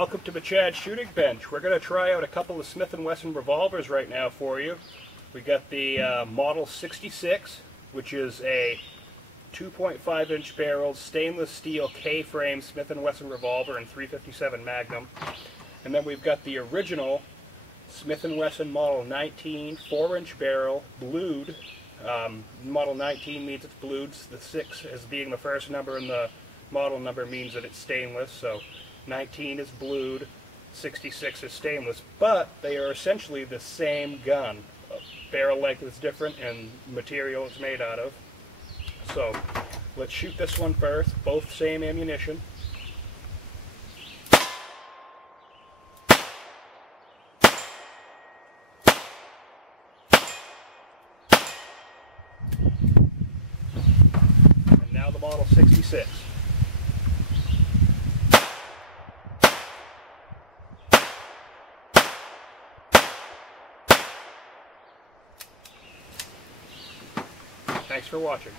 welcome to Michad Shooting Bench. We're going to try out a couple of Smith Wesson revolvers right now for you. We got the Model 66, which is a 2.5-inch barrel stainless steel K-frame Smith Wesson revolver in 357 Magnum. And then we've got the original Smith Wesson Model 19 4-inch barrel blued. Model 19 means it's blued. The 6 as being the first number and the model number means that it's stainless. So 19 is blued, 66 is stainless, but they are essentially the same gun. Barrel length is different and material it's made out of. So let's shoot this one first, both same ammunition. And now the Model 66. Thanks for watching.